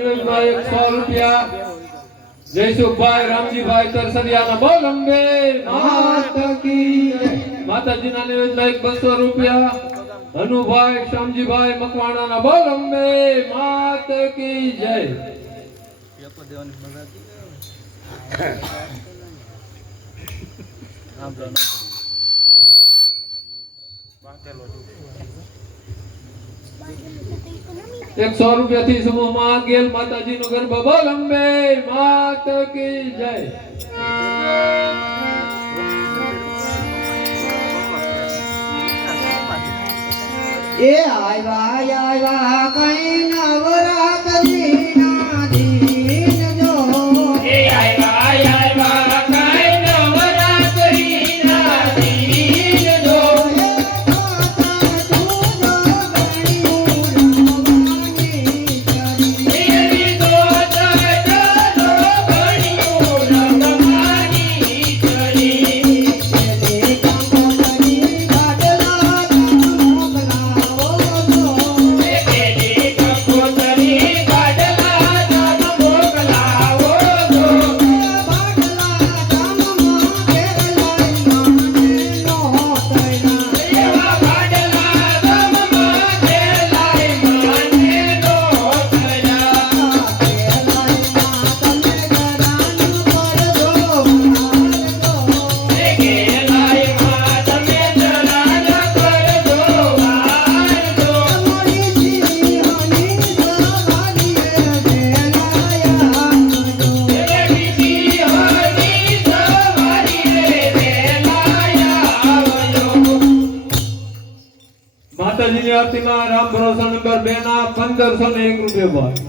નિવેદમાં 100 રૂપિયા જયસુખભાઈ રામજીભાઈ તરસરિયાના બોલ અંબે માત કી જય। માતાજીના નિવેદમાં 200 રૂપિયા હનુભાઈ શ્યામજીભાઈ મકવાણાના બોલ અંબે માત કી જય। एक 100 રૂપિયા થી સમૂહમાં ગેલ માતાજી નો ગરબા બોલ અંબે માત કી જય। એ આવ્યા કઈ નવરાત્રી ના દિન જો એ આવ્યા કઈ નવરાત્રી ના દિન જો એવી તો જજો ઘણીયું રમવાની ચડી માતાજીની આરતીમાં રામ ભરોસા નંબર 2 ના 1501 રૂપિયા ભાઈ।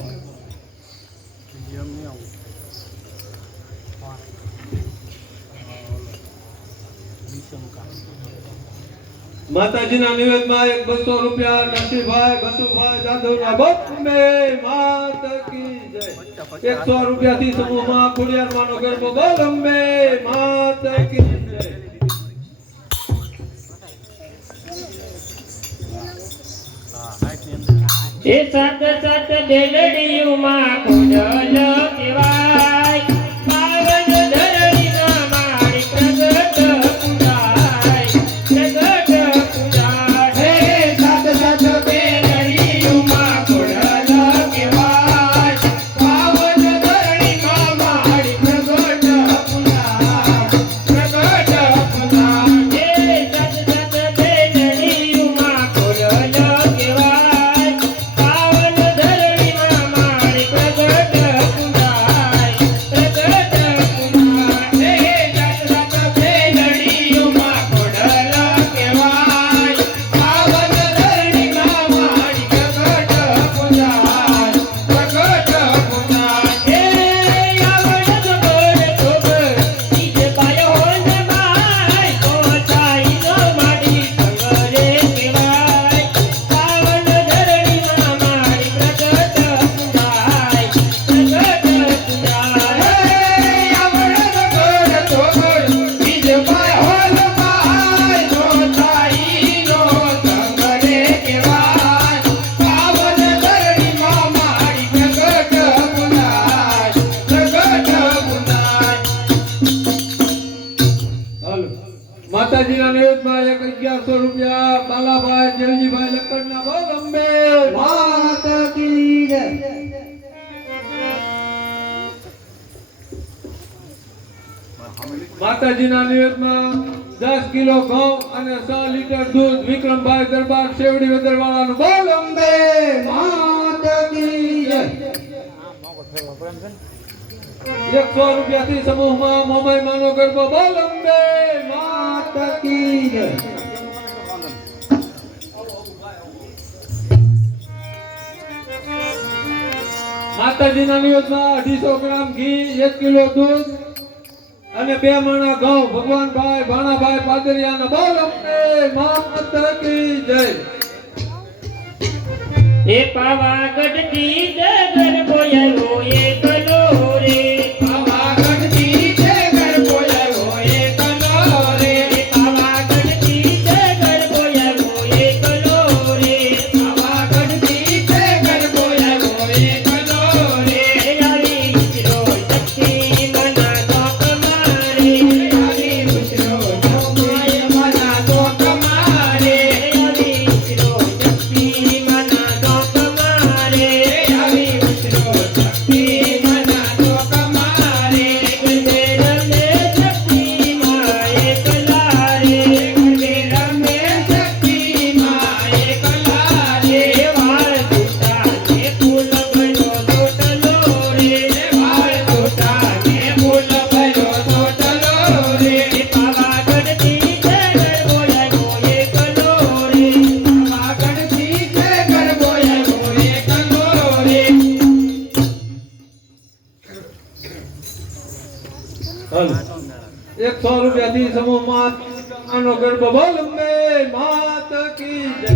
માતાજીના નિવેદમાં 200 રૂપિયા નરસિંહભાઈ બસુભાઈ જાદવના બોમ્બે માત કી જય। 100 રૂપિયાથી સમૂહમાં ખોડિયારમાંનો ગરબો બોલ અંબે માત કી જય। એ સત સત બેલડીયુમાં ખોડલ કેવાય પાવન ધરણીના માળી પ્રગટ પૂજાય હે સત સત બેલડીયુમાં ખોડલ કેવાય પાવન ધરણીના માળી પ્રગટ પૂજાય હે સત સત બેલડીયુમાં ખોડલ કેવાય પાવન ધરણીમાં માળી પ્રગટ પૂજાય હે સત સત બેલડીયુમાં ખોડલ કેવાય પાવન ધરણીમાં માળી પ્રગટ પૂજાય હે આવડ ગોળ તોબ ઈજ પાયો હોન માય કોચાઈ નો માડી સંગરે કેવાય પાવન ધરણીમાં માળી પ્રગટ પૂજાય હે આવડ ગોળ તોબ ઈજ પાયો હોન માય કોચાઈ નો સંગરે કેવાય પાવન ધરણીમાં માળી પ્રગટ પૂજાય હાલો માતાજીના નિવેદમાં 1100 રૂપિયા બાલાભાઈ દેવજીભાઈ લક્કડના બોલ અંબે માત કી જય। માતાજીના નિવેદમાં 10 કિલો ઘઉં અને 100 લીટર દૂધ વિક્રમભાઈ દરબાર શેવડી વેદરવાળાનું બોલ અંબે માત કી જય। 100 રૂપિયાથી સમૂહમાં મોમાઈ માનો ગરબો બોલ અંબે માત કી જય। માતાજીના નિવેદમાં 250 ગ્રામ ઘી 1 કિલો દૂધ અને 2 મણા ઘઉં ભગવાનભાઈ ભાણાભાઈ પાદરિયાના બોલ અંબે માત કી જય। એ પાવાગઢથી જગર બોયલો એકલો રે પાવાગઢથી જગર બોયલો એકલો રે પાવાગઢથી જગર બોયલો એકલો રે પાવાગઢથી જગર બોયલો એકલો રે 100 રૂપિયાથી સમૂહમાં આનો ગરબો બોલ અંબે માત કી જય.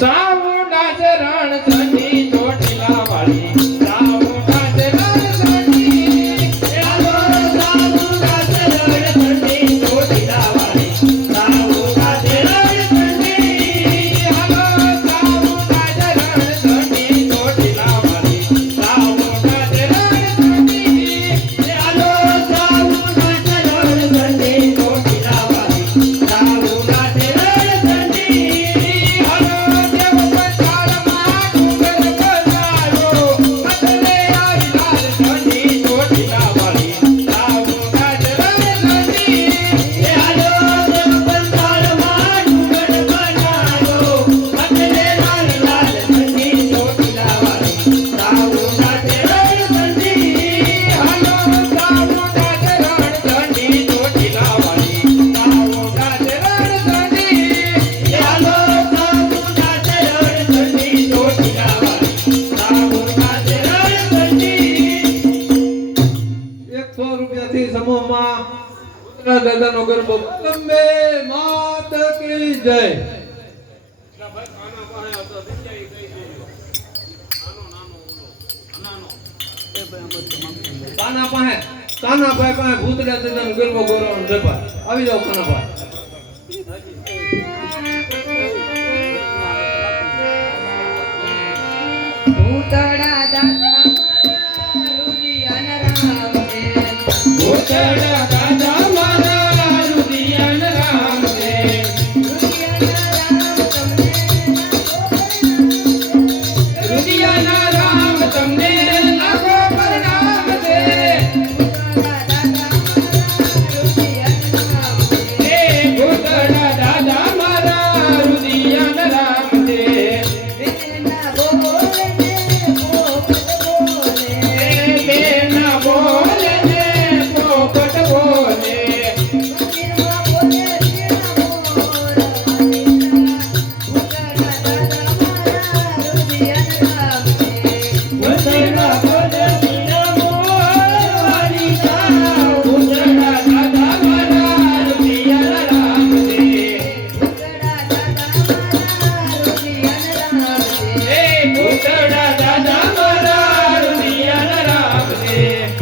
સાવુંડા ચરણ સની ચોટીલા વાળી સાવુંડા ચરણ સની ચાલો સાવુંડા ચરણ સની ચોટીલા વાળી સાવુંડા ચરણ સની ચાલો સાવુંડા ચરણ સની ચોટીલા વાળી સાવુંડા ચરણ સની ચાલો સાવુંડા ચરણ સની ચોટીલા વાળી સાવુંડા ચરણ સની હાલો દાદાનો ગરબો અંબે માત કી જય. કાનાભાઈ પાસે ભૂતડા દાદાનો ગરબો ગોરવાનો જપા આવી જાવ કાનાભાઈ. ભૂતડા દાદા રુદિયાના રામ છે. ભૂતડા દાદા મારા રુદિયાન રામ છે રુદિયાના રામ તમને લાખો પ્રણામ છે હે ભૂતડા દાદા મારા રુદિયાન રામ છે બેના બોલે ને પોપટ બોલે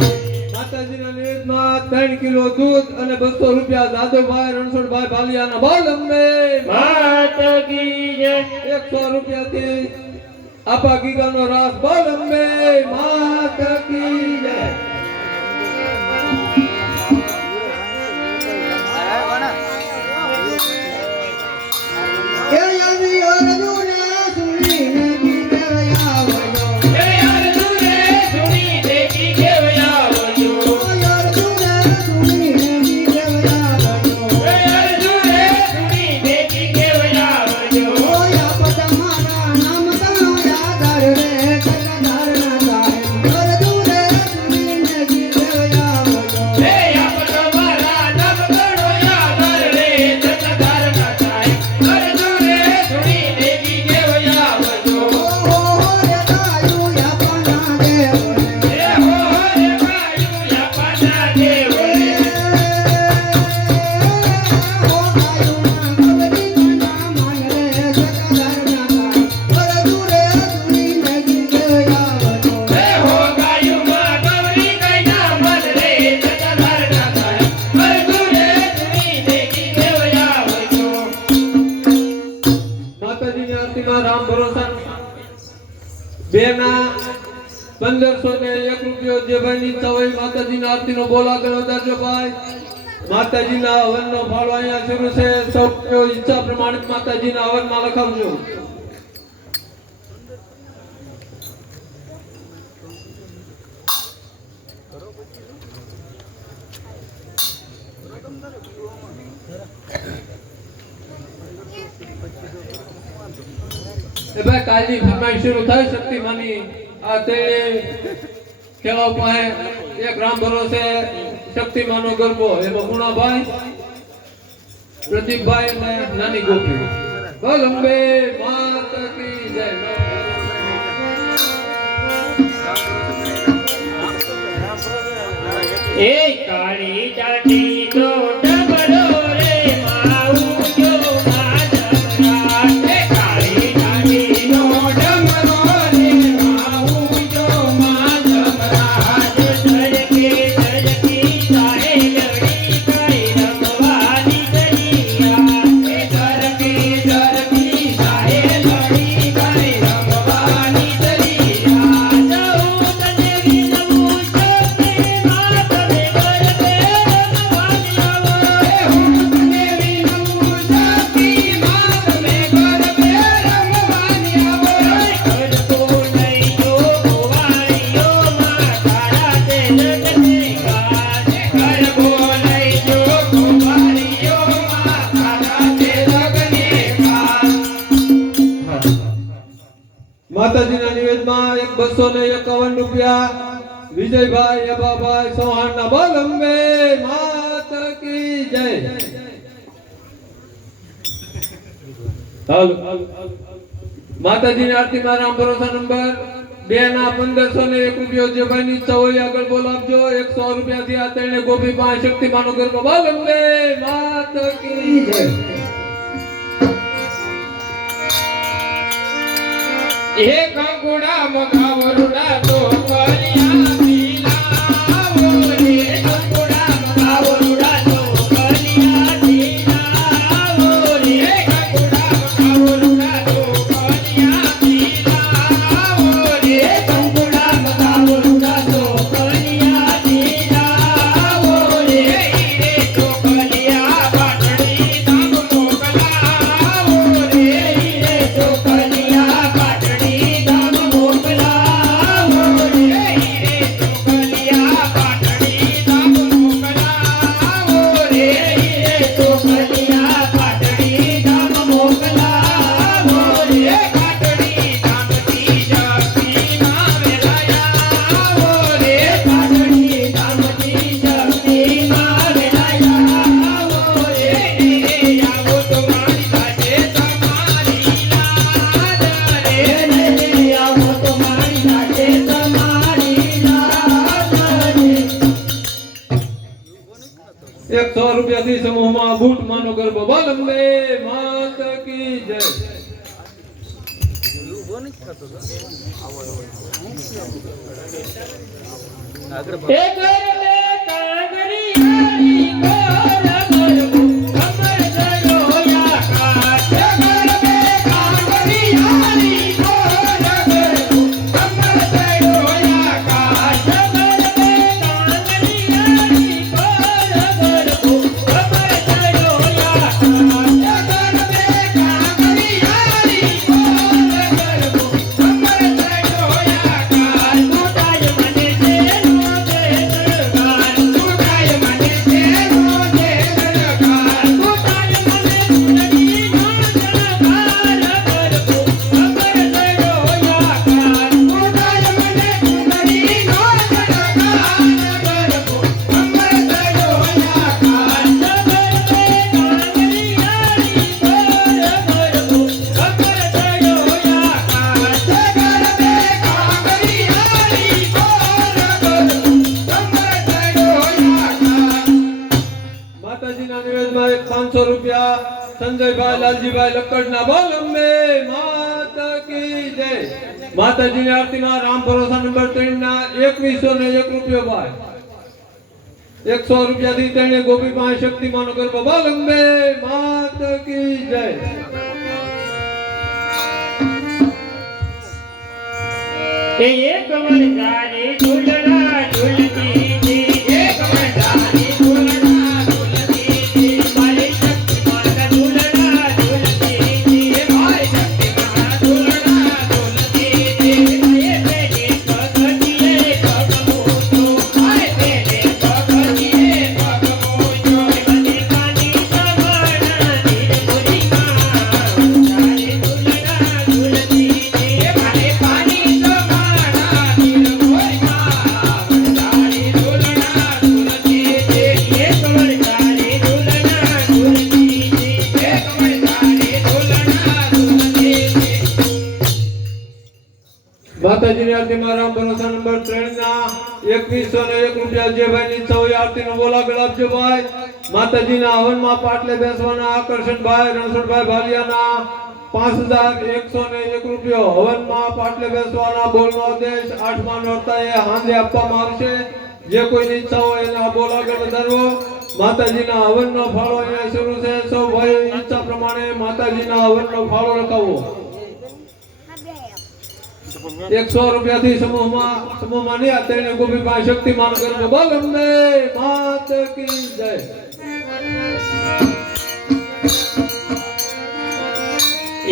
માતાજીના નિવેદનમાં 3 કિલો દૂધ અને 200 રૂપિયા દાદુભાઈ રણછોડભાઈ ભાલિયાના બોલ અંબે માત કી જય 100 રૂપિયાથી આપા ગીગાનો રાસ બોલ અંબે માત કી જય. કે યદી અર્જુને સુનીને ગીત આવજો. હે અર્જુને સુની દેખી કેવયાવજો અર્જુને સુનીને ગીત આવજો. હે અર્જુને સુની દેખી કેવયાવજો ઓયા પદમાના નામ તનો યાદ રે કનધાર ના સાહેબ. અર્જુને સુનીને ગીત આવજો. હે આપ તમારા નામ ગણો યાદ રે જગધાર ના થાય અર્જુને સુની દેખી કેવયાવજો ઓહો રે ગાયું યાપના દેવ રે. હે હો રે ગાયું યાપના દેવ રે હો ગાયું ના કવરી ના માન રે સકદાર ના થાય. અર્જુને સુનીને ગીત આવજો. હે હો ગાયું માં ગૌરી કૈના મન રે જગધાર ના થાય અર્જુને સુની દેખી કેવયાવજો માતાજીની આરતીમાં રામ ભરોસા બેના 1501 રૂપિયો જે ભાઈની ઈચ્છા હોય માતાજીની આરતીનો બોલ આગળ વધારજો ભાઈ. માતાજીના હવનનો ફાળો અહીંયા શરૂ છે. સૌ ઈચ્છા પ્રમાણિત માતાજીના હવનમાં લખાવજો. એ ભાઈ કાલની ફરમાઈશ શરૂ થાય શક્તિમાની આ તે ખેલાવ પાસે એક રામ ભરોસે શક્તિમાનો ગરબો એમાં ગુણાભાઈ પ્રદીપભાઈ અને નાની ગોપી બોલ અંબે માત કી જય. એ કાળી દાઢી નો ડબરો રે માઉ જો માધવરા એ કાળી દાઢી નો ડબરો રે માઉ જો માધવરા ઝરકે ઝરકી જાય લડી કઈ રમવાની દરિયા એ ઝરકે ઝરકી જાય લડી કઈ રમવાની દરિયા જાઉં તને વિનવું જોતે માત માતાજીના નિવેદમાં 251 રૂપિયા વિજયભાઈ અબાભાઈ ચૌહાણના બોલ અંબે માત કી જય. હાલો માતાજીની આરતીમાં રામ ભરોસા નંબર 2 ના 1501 રૂપિયો જે ભાઈની ઈચ્છા હોય આગળ બોલ આપજો. 100 રૂપિયાથી આ ત્રણે ગોપી પાંચ શક્તિમાનો ગરબા બોલ અંબે માત કી જય. એક અંકુડા મગાવરુડા તો કલિયા પીલાવો રે અંકુડા મગાવરુડા તો કલિયા પીલાવો રે અંકુડા મગાવરુડા તો કલિયા પીલાવો રે અંકુડા મગાવરુડા તો કલિયા પીલાવો રે રે તો કલિયા પાટડી ધામ મોકલાવો રે રે તો કલિયા પાટડી ધામ મોકલાવો રે રે તો કલિયા પાટડી ધામ મોકલાવો રે રે તો કલિયા પાટડી ધામ મોકલાવો રે પાટડી ધામથી શક્તિમાં વેલાયાવો રે પાટડી ધામથી શક્તિમાં વેલાયાવો રે આવો તો મારી સાથે તમારી લાજ રે આવો તો મારી સાથે તમારી લાજ રે. 100 રૂપિયાથી સમૂહમાં બૂટ માનો ગરબો બોલ અંબે માત કી જય. એ ગરબે કાંગરીયારી કોર ગરબો કમર ગયો આકાશ એ ગરબે કાંગરીયારી કોર ગરબો કમર ગયો આકાશ એ ગરબે કાંગરીયારી કોર ગરબો કમર ગયો આકાશ એ ગરબે કાંગરીયારી કોર ગરબો કમર ગયો આકાશ મોટાય મને છે નો દે દરગાર મોટાય મને છે નો દે દરગાર મોટાય મને સુનડી નો દરગાર ગરબો કમર ગયો આકાશ મોટાય મને સુનડી નો દરગાર ગરબો કમર ગયો આકાશ ગરબે કાંગરીયારી કોર ગરબો કમર ગયો આકાશ ગરબે કાંગરીયારી કોર ગરબો કમર ગયો આકાશ. માતાજીના નિવેદમાં 500 રૂપિયા સંજયભાઈ લાલજીભાઈ લક્કડના બોલ અંબે માત કી જય. માતાજીની આરતીમાં રામ ભરોસા નંબર 3 ના 2101 રૂપિયો ભાઈ 100 રૂપિયાથી ત્રણે ગોપી પાંચ શક્તિમાનો ગરબો બોલ અંબે માત કી જય. એ એક વરસાદી ઝૂલણા ઝૂલતી જી એક વરસાદી ઝૂલણા ઝૂલતી જી મારી શક્તિમાન ઝૂલણા ઝૂલતી જી મારી શક્તિમાન ઝૂલણા ઝૂલતી જી એ પેલે પગથિયે પગ મૂકો આય પેલે પગથિયે પગ મૂકો મને કાની સમાના નિર્મુરીમાં વરસાદી ઝૂલણા ઝૂલતી જી મારે પાણી સમાના નિર્મુરીમાં માતાજીની આરતીમાં રામ ભરોસા નંબર 3 ના 2101 રૂપિયા જે ભાઈની ઈચ્છા હોય આરતીનો બોલાગળ આપજો ભાઈ. માતાજીના હવનમાં પાટલે બેસવાના આકર્ષણભાઈ રણછોડભાઈ ભાલિયાના 5101 રૂપિયો હવનમાં પાટલે બેસવાના બોલનો દેશ 8મા નોરતાએ હાંજે આપવામાં આવશે. જે કોઈની ઈચ્છા હોય એને આ બોલાગળ વધારવો. માતાજીના હવનનો ફાળો અહીંયા શરૂ છે. સૌ ભાઈઓ ઈચ્છા પ્રમાણે માતાજીના હવનનો ફાળો રખાવો. 100 રૂપિયાથી સમૂહમાં નહીં આ તેને ગોપીભાઈ શક્તિમાન કરજો. બોલ અંબે માત કી જય.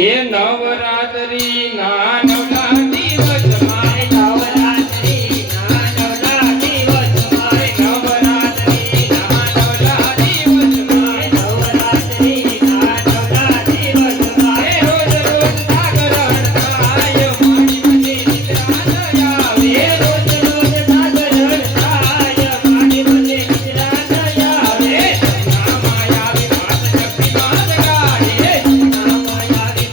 એ નવરાત્રી ના નવલા દિવસ મારે નવરાત્રી ના નવલા દિવસ મારે નવરાત્રી ના નવલા દિવસ મારે નવરાત્રી ના નવલા દિવસ મારે રોજ રોજ જાગરણ થાય મારી મને નિદ્રા ન આવે રોજ રોજ જાગરણ થાય મારી મને નિદ્રા ન આવે ના માયાવી માત શક્તિમાન ગાડે ના માયાવી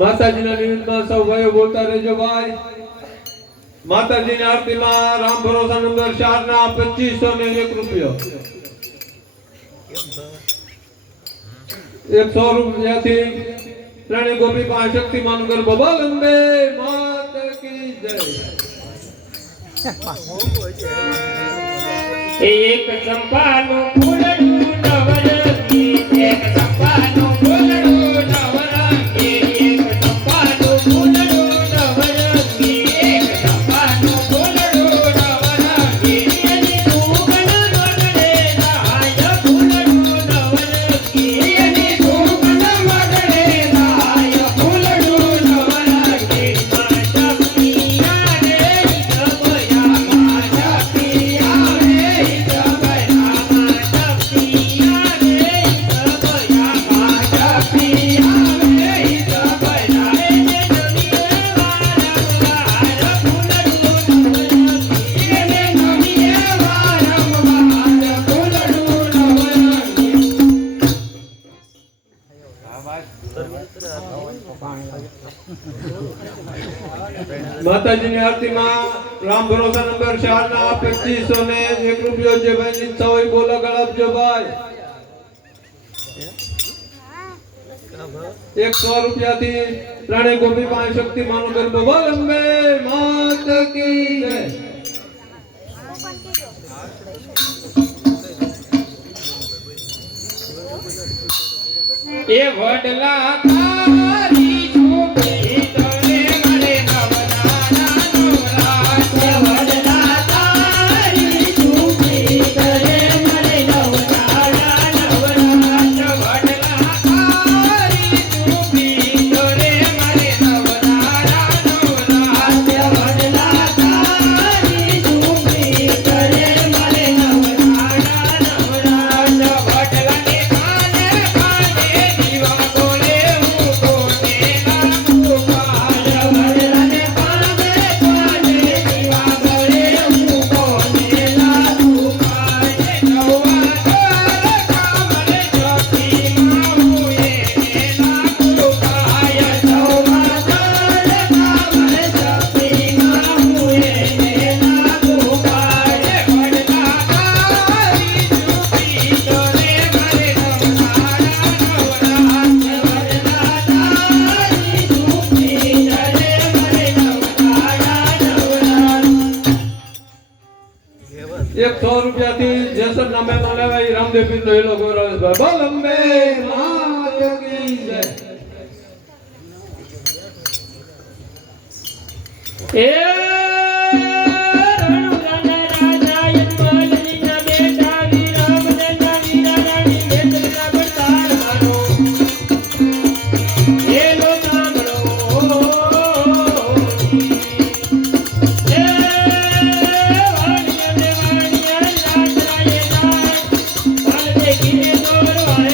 માતાજીના નિમિત્તમાં સૌ ભાઈઓ બોલતા રહેજો ભાઈ. માતાજીની આરતીમાં રામ ભરોસા નંબર 4 ના 2501 રૂપિયો 100 રૂપિયાથી ત્રણેય ગોપી પાસે શક્તિમાન કર બોલ અંબે માત કી જય. એક ચંપાનું ફૂલડું નવરંગી એક ચંપાનું ફૂલડું નવરંગી એક ચંપાનું ફૂલડું નવરંગી એક ચંપાનું ફૂલડું નવરંગી એની સુગંધ વગડે જાય ફૂલડું નવરંગી એની સુગંધ વગડે જાય ફૂલડું નવરંગી માતા પિયા રે જબયા માતા પિયા રે જબયા માતા પિયા રે જબયા માતા પિયા રે જબયા એને નમીએ વારંવાર ફૂલડું નવરંગી એને નમીએ વારંવાર ફૂલડું નવરંગી. માતાજીની આરતીમાં રામ ભરોસા નંબર 4 ના 2501 રૂપિયો જે ભાઈની ઈચ્છા હોય બોલાગળ આપજો ભાઈ. 100 રૂપિયાથી ત્રણેય ગોપી પાસે શક્તિમાન ગરબો બોલ અંબે માત કી જય. એ વડલા તારી ઝૂંપડી તને મળે નવરાના નવરાત એ વડલા તારી ઝૂંપડી તને મળે નવરાના નવરાત વડલા તારી ઝૂંપડી તને મળે નવરાના નવરાત એ વડલા તારી ઝૂંપડી તને મળે નવરાના નવરાત વડલાને કાને કાને દીવા બોલે હું કોને નાખું પાર વડલાને કાને કાને દીવા બોલે હું કોને નાખું પાર નવા તાર કામરે જોતી માહું એને નાખું પાય નવા તાર કામરે જોતી માહું એને નાખું પાય વડલા તારી ઝૂંપડી તને મળે નવરાના નવરાત વડલા તારી ઝૂંપડી તને મળે નવરાના નવરાત. 100 રૂપિયાથી જેસર નામે નો લેવાય રામદેવ પીર નો હેલો ગોરાજ ભાઈ બોલ અંબે માત કી જય. એ રણુરાના રાજા યજમાનજીના બેટા વીરામદેના વીરારાણી બેટના બતાર મારો એલો સાંભળો એ વાણિયા દેવાણિયા રાજાએ રાજ પાલવે ગીરે દોરવાય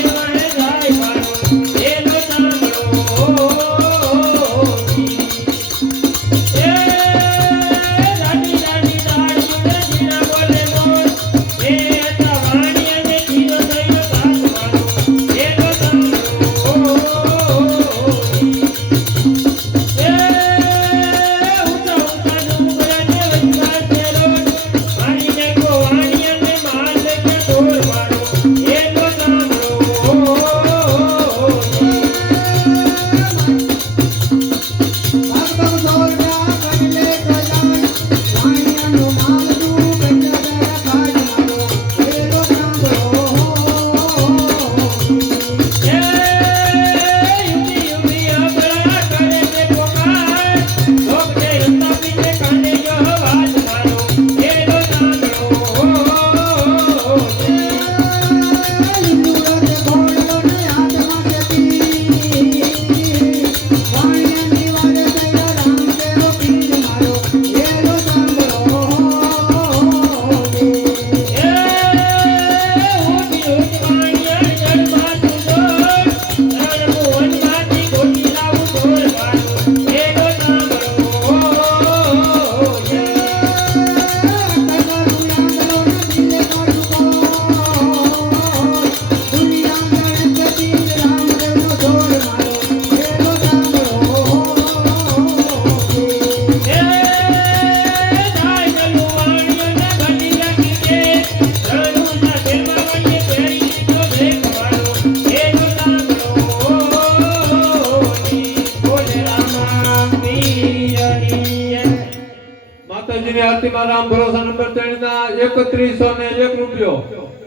રૂપિયાના 3101 રૂપિયો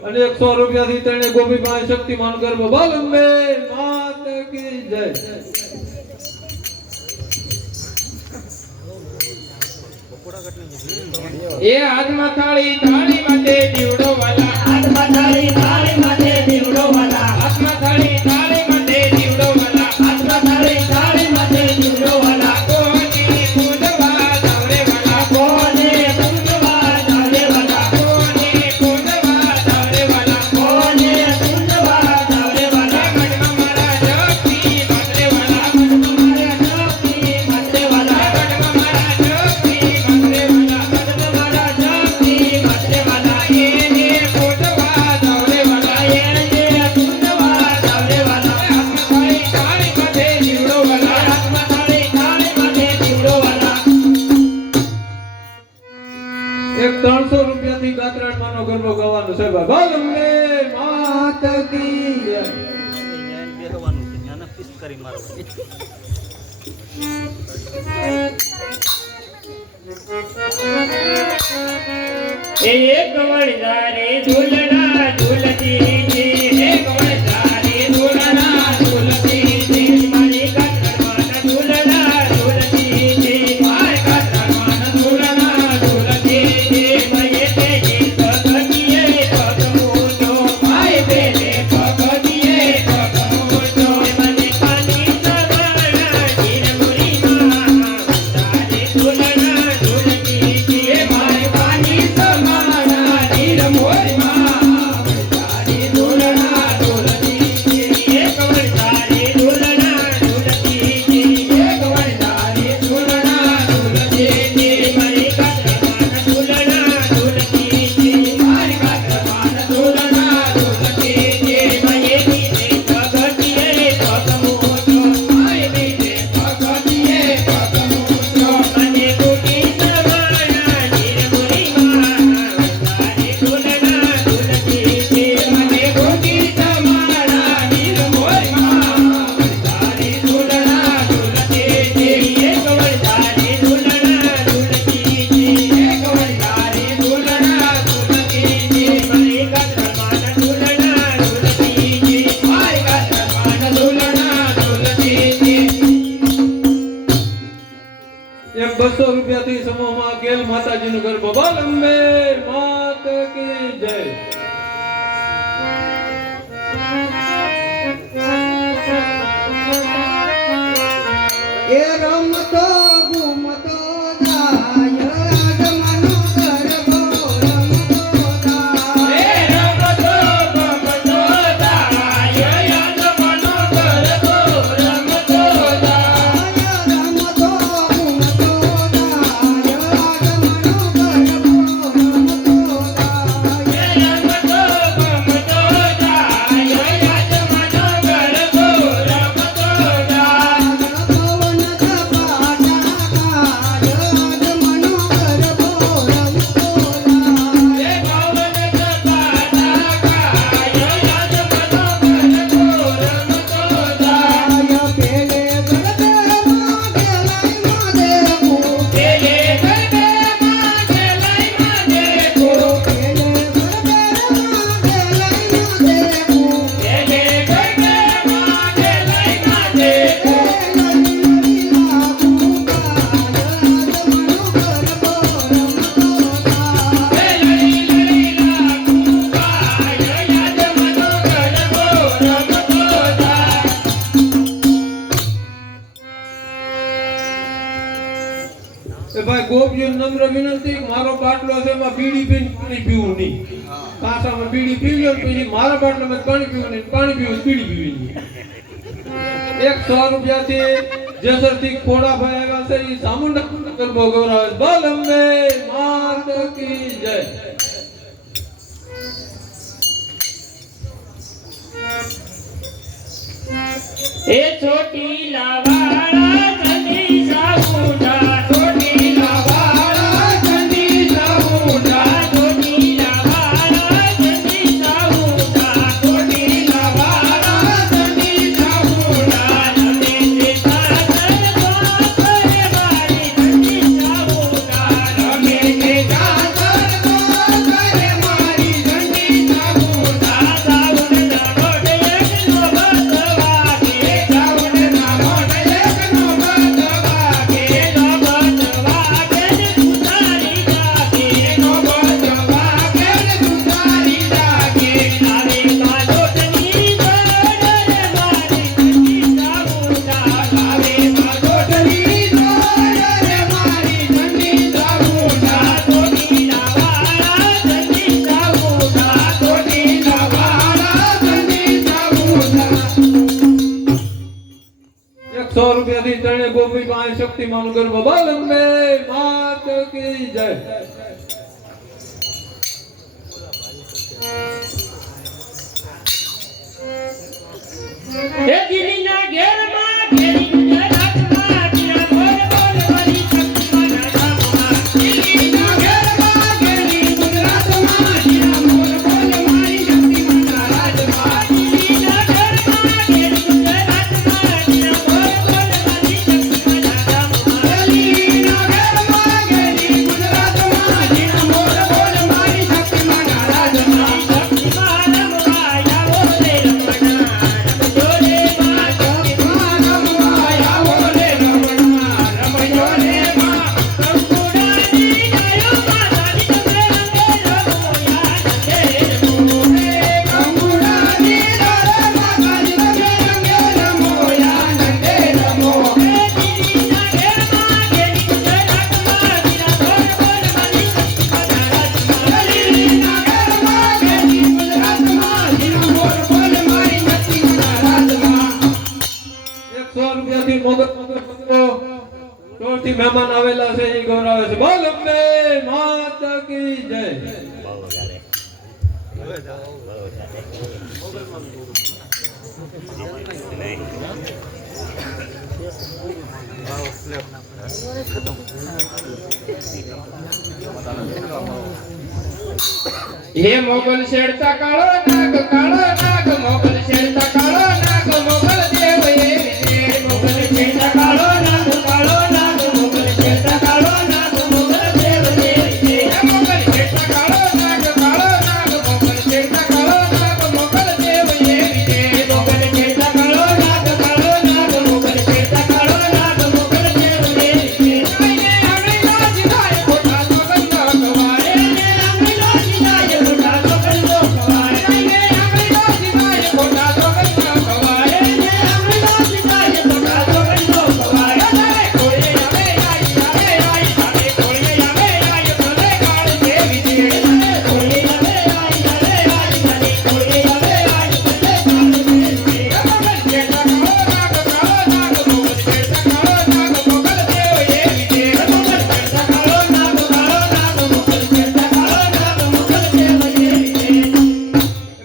અને 100 રૂપિયાથી તેને ગોપીભાઈ શક્તિમાન ગરબો બોલ અંબે માત કી જય. એ હાથમાં થાળી થાળી માટે દીવડો વાલા હાથમાં થાળી થાળી માટે દીવડો વાલા હાથમાં થાળી થાળી માટે દીવડો વાલા હાથમાં થાળી થાળી માટે દીવડો વાલા કોને પૂજવા જાવરે વાલા કોને પૂજવા જાવરે વાલા કોને પૂજવા જાવરે વાલા કોને પૂજવા જાવરે વાલા ગઢમાં મારા જપતી માટે વાલા ગઢમાં મારા જપતી માટે વાલા ગઢમાં મારા જપતી માટે વાલા ગઢમાં મારા જપતી માટે વાલા એને પૂજવા જાવરે વાલા એને પૂજવા જાવરે વાલા હાથમાં થાળી થાળી માટે દીવડો વાલા હાથમાં થાળી થાળી માટે દીવડો વાલા એક 300 રૂપિયાથી ગાત્રાણમાંનો ગરબો ગાવાનો છે ભાઈ બોલ અંબે માત કી જય. એક વળદારે ઝૂલણા ઝૂલતી એક વળદારે ઝૂલણા ઝૂલતી મારી કાતરમાના ઝૂલણા ઝૂલતી મારી કાતરમાના ઝૂલણા ઝૂલતી મયે તેજે પગતીએ પગમોટો માય બેને પગતીએ પગમોટો મને પાણી સવાણા જીરમુરીમાં તારે ઝૂલણા ઝૂલતી મારી પાણી સમાણા જીરમુરીમાં તારે ઝૂલણા ઝૂલતી એક વળદારે ઝૂલણા ઝૂલતી એક વળદારે ઝૂલણા ઝૂલતી મારી કાતરમાના ઝૂલણા ઝૂલતી મારી કાતરમાના ઝૂલણા ઝૂલતી મયે બીજે પગતીએ પગમોટો માય બીજે પગતીએ પગમોટો મને બુટી સવાણા જીરમુરીમાં તારે ઝૂલણા ઝૂલતી મને બુટી સવાણા જીરમુરીમાં તારે ઝૂલણા ઝૂલતી એક વળદારે ઝૂલણા ઝૂલતી એક વળદારે ઝૂલણા ઝૂલતી મારી કાતરમાના ઝૂલણા ઝૂલતી મારી કાતરમાના ઝૂલણા ઝૂલતી એક 200 રૂપિયાથી સમૂહમાં કેલ માતાજીનો ગરબો બોલ અંબે માત કી જય. એ રમતો ઘૂમતો જાય આગમનો ગરબો રમતો જાય. એ રમતો ગમતો જાય યાદમનો ગરબો રમતો જાય રમતો ઘૂમતો જાય આગમનો ગરબો રમતો જાય. રમતો ગમતો જાય યાદમનો ગરબો રમતો જાય પવન ઝપાટા ખાય આગમનો ગરબો રમતો જાય. એ પવન ઝપાટા ખાય યાદમનો ગરબો રમતો જાય પેલે ગરબેમાં ગેલાઈમાં દેખું પેલે ગરબેમાં ગેલાઈમાં દેખું પેલે ગરબેમાં ગેલાઈમાં દેખું પેલે ગરબેમાં ગેલાઈમાં દેખું એ લડી લડી લાખું ખાય યાદમનો ગરબો રમતો જાય એ ભાઈ ગોપજીને નમ્ર વિનંતી કે મારો બાટલો છે એમાં બીડી પીને પાણી પીવું નહીં. કાંસામાં બીડી પી લો પછી મારા બાટલામાં પાણી પીવું નહીં, પાણી પીવું તો બીડી પીવી નહીં. એક 100 રૂપિયાથી જેસરથી ખોડાભાઈ આવ્યા છે એ ચામુંડા ગરબો ગવરાવે છે. બોલ અંબે માત કી જય. એ છોટી લાવાળા ચંદી સાઉડા છોટી લાવાળા ચંદી સાઉડા છોટી લાવાળા ચંદી સાઉડા છોટી લાવાળા ચંદી સાઉડા નમે તે સાદર ગોપરે મારી ચંદી સાઉડા નમે તે સાદર ગોપરે रुपया थी तने गोपी पाए शक्तिमान गरबा बालंबे मात की जय। એ ગિરિના ઘેરમાં ઘેરી ગુજરાતમાં જીરા બોલ બોલ મારી શક્તિમાં રાજામાં ગિરિના ઘેરમાં ઘેરી ગુજરાતમાં જીરા બોલ બોલ મારી શક્તિમાં રાજમાં ગિરિના ઘેરમાં ઘેરી ગુજરાતમાં જીરા બોલ બોલ મારી શક્તિમાં રાજામાં ગિરિના ઘેરમાં ઘેરી ગુજરાતમાં જીરા બોલ બોલ મારી શક્તિમાં રાજમાં શક્તિમાં રમવા આવો રે રમણા થી મહેમાન આવેલા છે એ ગૌરવે છે બોલ અંબે માતા की जय। हे मोगल शेरता काळो नाग मोगल शेरता काळो नाग मोगल देव ये विजय मोगल शेरता काळो नाग मोगल शेरता काळो नाग मोगल देव ये विजय मोगल शेरता काळो नाग मोगल शेरता काळो नाग मोगल देव ये विजय मोगल शेरता काळो नाग मोगल शेरता काळो नाग मोगल देव ये विजय आईने आम्ही लाजी जाय खोटा सोगन गवारे ने आम्ही लाजी जाय खोटा सोगन गवारे आईने आम्ही लाजी जाय खोटा सोगन गवारे ने आम्ही लाजी जाय खोटा सोगन गवारे अरे कोई आवे आई सारे कोई आवे आई भले काळ देवी जी कोई आवे आई सारे कोई आवे आई भले काळ देवी मोगल शेरता काळो नाग मोगल शेरता काळो नाग मोगल देव ये विजय मोगल शेरता काळो नाग मोगल शेरता काळो नाग मोगल देव ये विजय।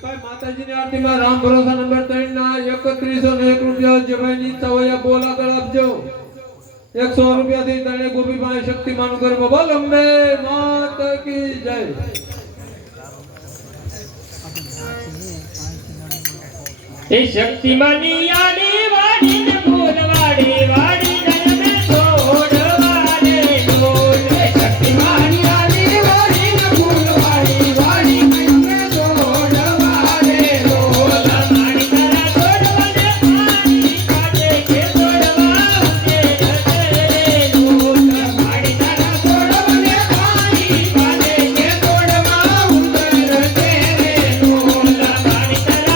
ભાઈ માતાજીની આરતીમાં રામ ભરોસા નંબર 3 ના 3101 રૂપિયા જે ભાઈ નીચા હોય બોલ આગળ આપજો। 100 રૂપિયા થી તને ગોપી પાએ શક્તિમાન ગરબા બોલ અંબે માતા की जय। એ શક્તિમાની આડી વાડી ને ફૂલવાડી વાડી નયને છોડવાને ડોલ એ શક્તિમાની આડી વાડી ને ફૂલવાડી વાડી નયને છોડવાને ડોલ માડી તારા છોડવાને પાણી કાઢે કે છોડવા ઉજે રે ડોલ માડી તારા છોડવાને પાણી કાઢે કે છોડવા ઉજે રે ડોલ માડી તારા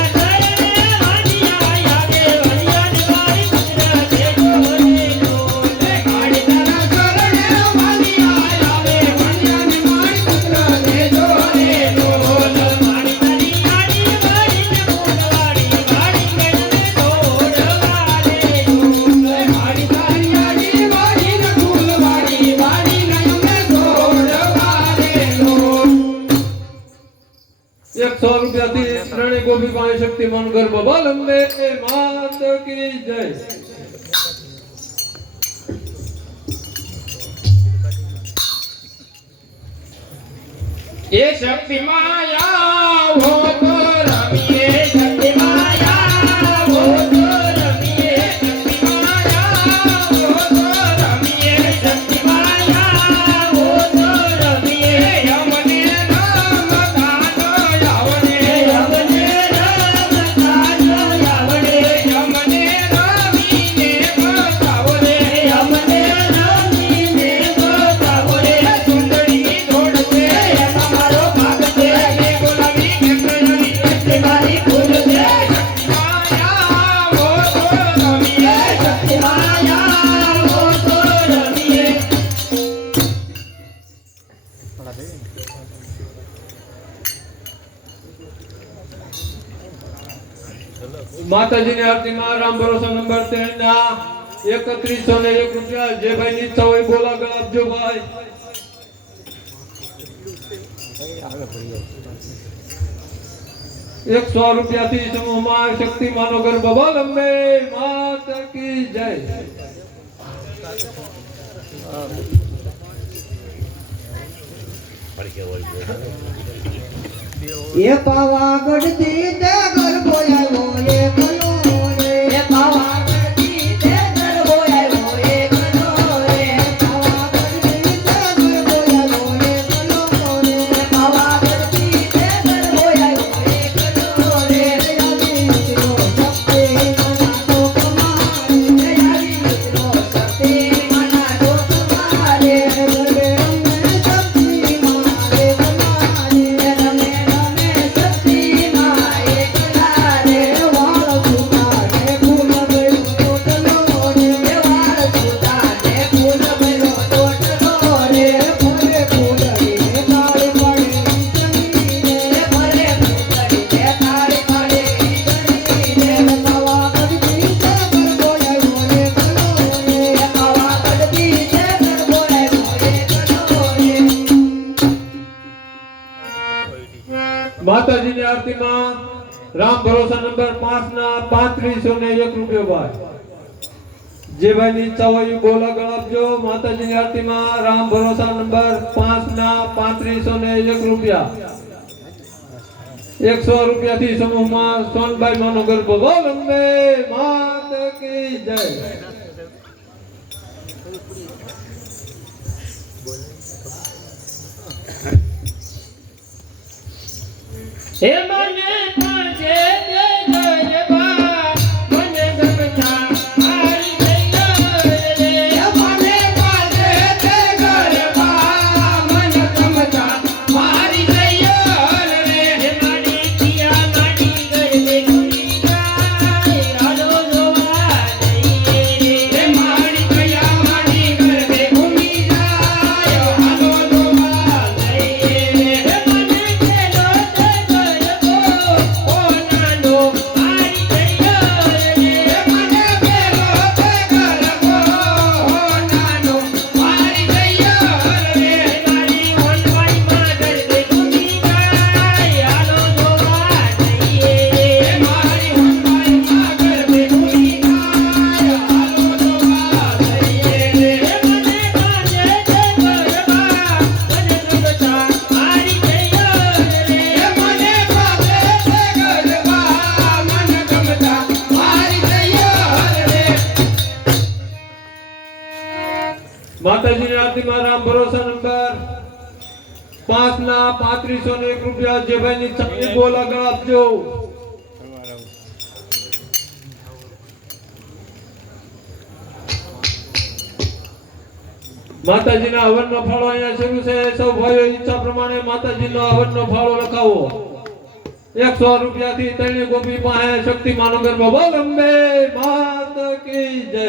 રૂપિયા થી ત્રણે ગોપી પાએ શક્તિમાન ગરબા બોલ અંબે માતા की जय। ये शक्ति माया हो तो रमिए शक्ति माया हो तो रमिए शक्ति माया हो तो रमिए शक्ति माया हो तो रमिए यमने नाम गानो यावने यमने नाम गानो यावने यमने नामीने बतावरे यमने नामीने बतावरे सुंदरी दौड़ते हमारो भागते ये गुलाबी के प्रेमी शक्ति मारी फूल दे माया हो तो रमिए शक्ति माया हो तो रमिए। માતાજીની આરતીમાં રામ ભરોસા નંબર 3 ના 3101 રૂપિયા જે ભાઈ ની ઈચ્છા હોય બોલ આગળ આપજો ભાઈ. 100 રૂપિયાથી સમૂહમાં શક્તિ માનો ગરબા બોલ અંબે માતા કી જય. એ પાવાગઢથી તે ગરબો આવ્યો એકલો રે. એ પાવાગઢથી તે ગરબો આવ્યો એકલો રે. પાવાગઢથી તે ગરબો આવ્યો એકલો રે. પાવાગઢથી તે ગરબો આવ્યો એકલો રે. આવી મિત્રો શક્તિ મના તો કમારે. આવી મિત્રો શક્તિ મના તો કમારે. ગરબે રમે શક્તિ મારે કમારે. રમે રમે શક્તિ મારે કમારે. વાળ સુતારે ફૂલ ભર્યો ટોટલો રે. વાળ સુતારે ફૂલ ભર્યો ટોટલો રે. ફરે ફૂલડીને તાળી પાડે ઈસની રે. ફરે ફૂલડીને તાળી પાડે ઈસની રે. પાવાગઢથી તે ગરબો આવ્યો એકલો રે. પાવાગઢથી તે ગરબો આવ્યો એકલો રે. માતાજીની આરતીમાં રામ ભરોસા નંબર 5 ના 3501 રૂપિયો ભાઈ. જે ભાઈ ની ઈચ્છા હોય એ બોલ આગળ આપજો. માતાજીની આરતીમાં રામ ભરોસા નંબર 5 ના 3501 રૂપિયા. 100 રૂપિયાથી સમૂહમાં સોનબાઈ માનો ગરબો બોલ અંબે માતા કી જય. હે મને પાંચે દે ગરબા મને ગમતા મારી ગયો રે. મને પાંચે દે ગરબા મને ગમતા મારી ગયો રે. હે મારી પિયા મારી ગરબે ઘૂમી જાય હાલો જોવા જઈએ રે. હે મારી પિયા મારી ગરબે ઘૂમી જાય હાલો જોવા જઈએ રે. હે મને ખેલો માતાજીની આરતીમાં રામ ભરોસા નંબર 5 ના 3501 રૂપિયા. જે ભાઈ ની ઈચ્છા હોય એ બોલ આગળ આપજો. માતાજીના હવનનો ફાળો અહીંયા શરૂ છે. સૌ ભાઈઓ ઈચ્છા પ્રમાણે માતાજીનો હવનનો ફાળો લખાવો. 100 રૂપિયાથી તૈણી ગોપી પાસે શક્તિ માનો ગરબો બોલ અંબે માતા કી જય.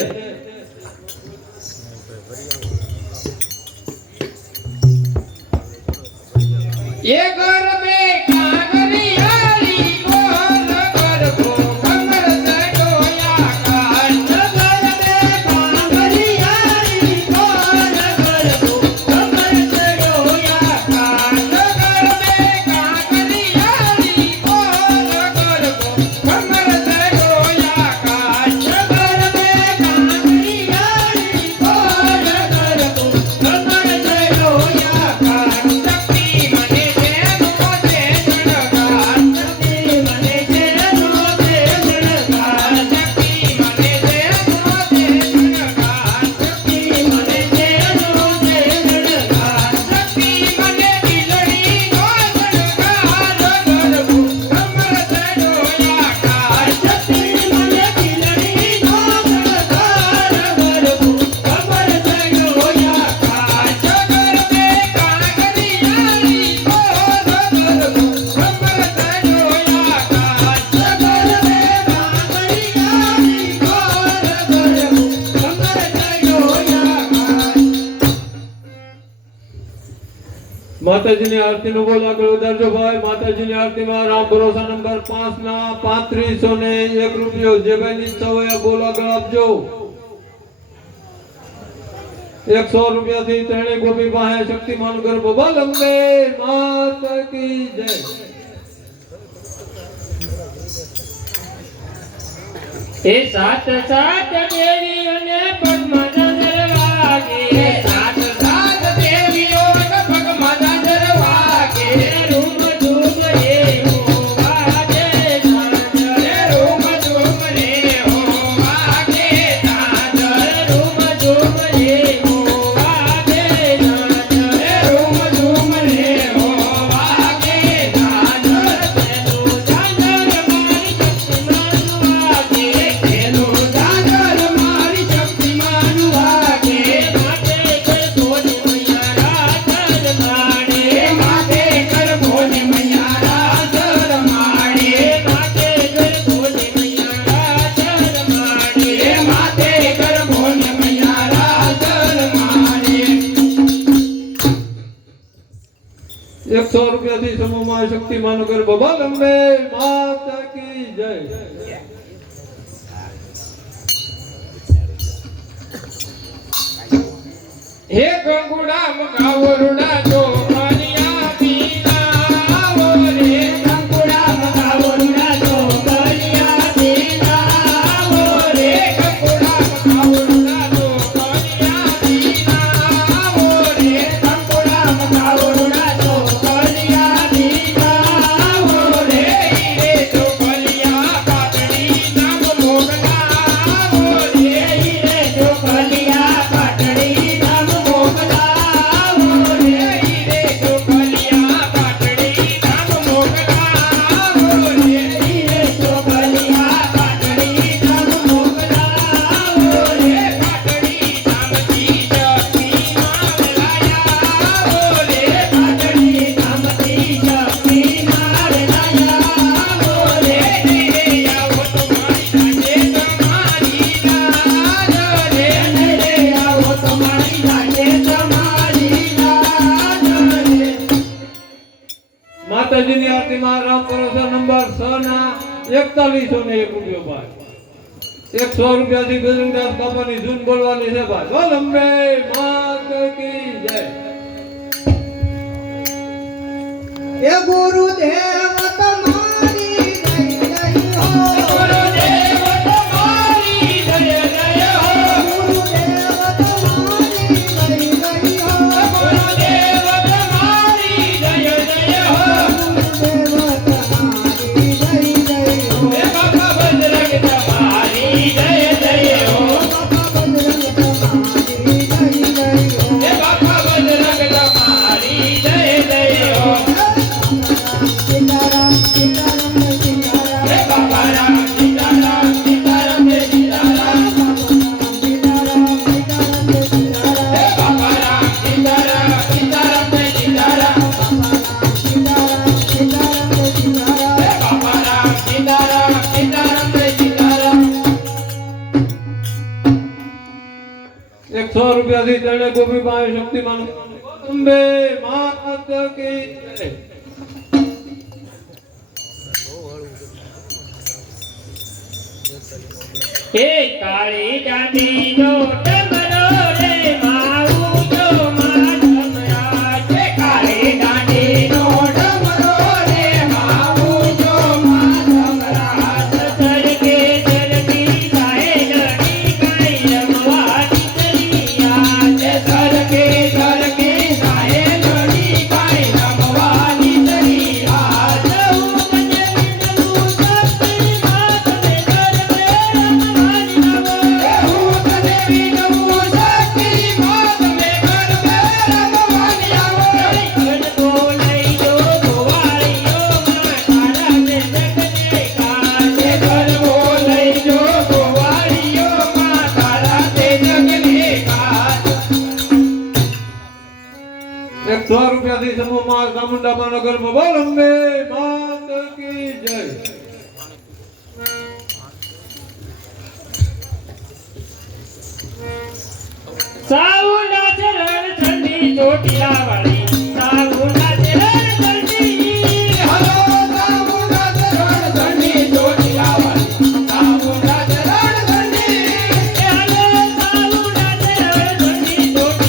એ ગરબે કાંગરિયાળી બોલ ગરબો કમર સડોયા કાંચ. ગરબે કાંગરિયાળી બોલ ગરબો કમર સડોયા કાંચ. ગરબે કાંગરિયાળી બોલ ગરબો કમર સડોયા કાંચ. ગરબે કાંગરિયાળી બોલ ગરબો કમર સડોયા કાંચ. માતાજીની આરતીનો બોલ આગળ વધારજો ભાઈ. માતાજીની આરતીમાં રામ ભરોસા નંબર 5 ના 3501 રૂપિયો. જે ભાઈ ની ઈચ્છા હોય બોલ આગળ આપજો. 100 રૂપિયાથી ત્રણેય ગોપી પાસે શક્તિમાન ગર્ભ બોલંબે માતા કી જય. એ સાત સાત દેવીઓને પગમાં નજર વાગે, સાત સાત દેવીઓને પગમાં નજર વાગે, રૂમ ધૂમ રે હો વાગે ચાંદર, રૂમ ધૂમ રે હો વાગે ચાંદર, રૂમ ધૂમ રે હો વાગે ચાંદર, રૂમ ધૂમ રે હો વાગે ચાંદર, તેનું ચાંદર મારી શક્તિમાન વાગે, માતે કર ભોજ મૈયા રાત રમાડે, માતે કર ભોજ મૈયા રાત રમાડે, માતે કર ભોજ મૈયા રાત રમાડે, માતે કર ભોજ મૈયા રાત રમાડે. 100 રૂપિયાથી સમૂહમાં શક્તિમાન ગર્ભ બોલંબે માતા કી જય. હે કંકુડા મગાવરુડા જો કલિયા પીનાવો રે, કંકુડા મગાવરુડા જો કલિયા પીનાવો રે, કંકુડા મગાવરુડા જો કલિયા પીનાવો રે, કંકુડા મગાવરુડા જો કલિયા પીનાવો રે, રે જો કલિયા પાટડી નામ મોગલાવો રે, રે જો કલિયા પાટડી નામ મોગલાવો રે, રે જો કલિયા પાટડી નામ મોગલાવો રે, રે જો કલિયા પાટડી નામ મોગલાવો રે, પાટડી નામથી શક્તિમાન લાયાવો રે, પાટડી નામથી શક્તિમાન લાયાવો રે, રે આવો તો મારી લાગે તમારી લાજ રે, રે આવો તો મારી લાગે તમારી લાજ રે. માતાજીની આરતીમાં રામ ભરોસા નંબર 6 ના 4101 રૂપિયો ભાઈ. 100 રૂપિયાથી બજરંગદાસ બાપાની ધૂન બોલવાની છે ભાઈ. બોલંબે માતા કી જય. એ ગુરુદેવ તમારી જય જય હો, ગુરુદેવ તમારી જય જય હો, ગુરુદેવ તમારી જય જય હો, ગુરુદેવ તમારી જય જય હો, ગુરુદેવ તમારી જય જય હો, હે બાબા બજરંગ તમારી જય જય હો, બાપા બજરંગ તમારી જય જય હો, હે બાબા બજરંગ તમારી જય જય હો, સીતારામ સીતારામ સીતારામ હે બાબા રામ સીતારામ સીતારામ જય સીતારામ, સીતારામ સીતારામ સીતારામ હે બાબા રામ સીતારામ સીતારામ જય સીતારામ, સીતારામ સીતારામ સીતારામ હે બાબા રામ સીતારામ સીતારામ જય સીતારામ. 100 રૂપિયાથી ત્રણેય ગોપી પાસે શક્તિમાન બોલંબે માતા કી જય. હે કાળી દાંડીનો ડમરો રે માવું જો માધમરા, હે કાળી દાંડીનો ડમરો રે માવું જો માધમરા, સરકે જરતી જાય લડી કાઈ રમવાની દરિયા, સરકે સરકે જાય લડી કાઈ રમવાની દરિયા, જવું મને વિનવું શક્તિ માત ને ગરબે રમવાની નવો, હું તને વિનવું શક્તિ માત ને ગરબે રમવાની આવો, ગરબો લઈ જો ગોવાળીઓ માં તારા ને જગને કાજે, ગરબો લઈ જો ગોવાળીઓ માં તારા તે જગને કાજ. 100 રૂપિયાથી સમૂહમાં ચામુંડામાનો ગર્ભ બોલંબે માતા કી જય. સાઉના ચરણ ઠંડી ચોટીલા વાળી, સાઉના ચરણ ઠંડી, હલો સાઉના ચરણ ઠંડી ચોટીલા વાળી, સાઉના ચરણ ઠંડી, હલો સાઉના ચરણ ઠંડી ચોટીલા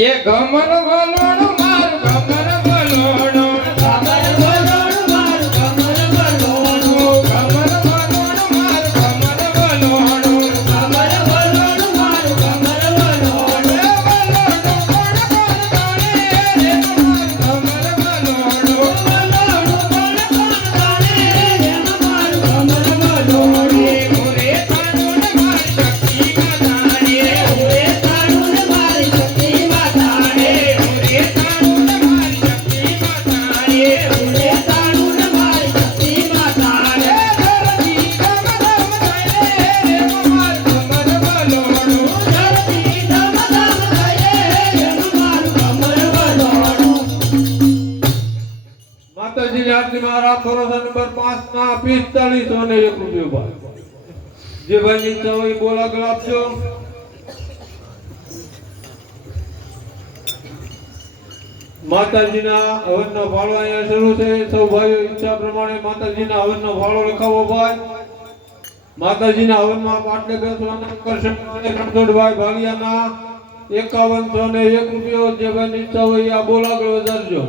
એ ગમર ગલોણું મારું ગમર ગલોણું ગમર ગલોણું મારું ગમર ગલોણું ગમર ગલોણું મારું ગમર ગલોણું ગમર ગલોણું મારું ગમર ગલોણું માતાજીની આરતીમાં રાત ભરોસા નંબર 5 ના 4501 રૂપિયો ભાઈ જે ભાઈની ઈચ્છા હોય એ બોલ આગળ આપજો. માતાજીના હવનનો ફાળો અહીંયા શરૂ છે. સૌ ભાઈઓ ઈચ્છા પ્રમાણે માતાજીના હવનનો ફાળો લખાવો ભાઈ. માતાજીના હવનમાં પાટલે બેસવાના આકર્ષણ રણછોડભાઈ ભાલિયાના 5101 રૂપિયો જે ભાઈની ઈચ્છા હોય એ આ બોલ આગળ વધારજો.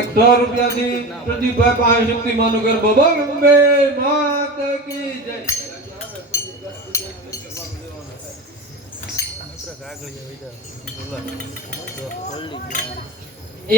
એક 100 રૂપિયાથી પ્રદીપભાઈ પાસે શક્તિમાનું ગરબા બોલ અંબે માત કી જય.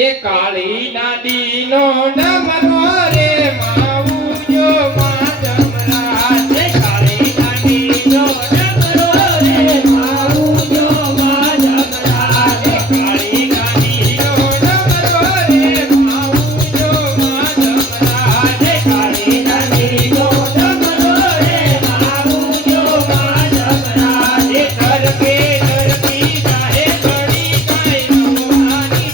એ કાળી દાદી નો ડમરો રે માઉજો માં જમરાજ એ કાળી દાદી નો ડમરો રે માઉજો માં જમરાજ એ કાળી દાદી નો ડમરો રે માઉજો માં જમરાજ એ કાળી દાદી નો ડમરો રે માઉજો માં જમરાજ એ કરકે કરતી કાહે પડી કાય નમવાની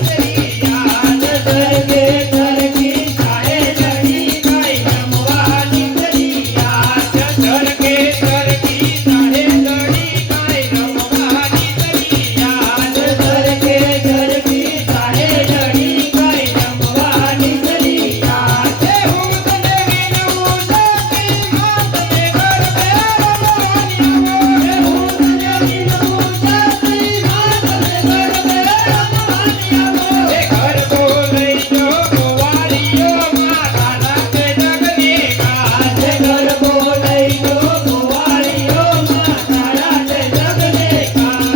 સરગે સરગી કાહે લડી કાઈ નમવાની તરિયા સરકે સરકી તારે લડી કાય રમવાની તરિયા સરગે સરગી કાહે લડી કાઈ નમવાની તરિયા હે હું તને વિનવું સતી માત ને ગરબે રમવાની હે હું તને વિનવું સતી માત ને ગરબે રમવાની હે ગરબો લઈ જો ગોવાળીઓ માતા નાચે જગને ગાજ ગરબો લઈ જો ગોવાળીઓ માતા રાતે જગને કા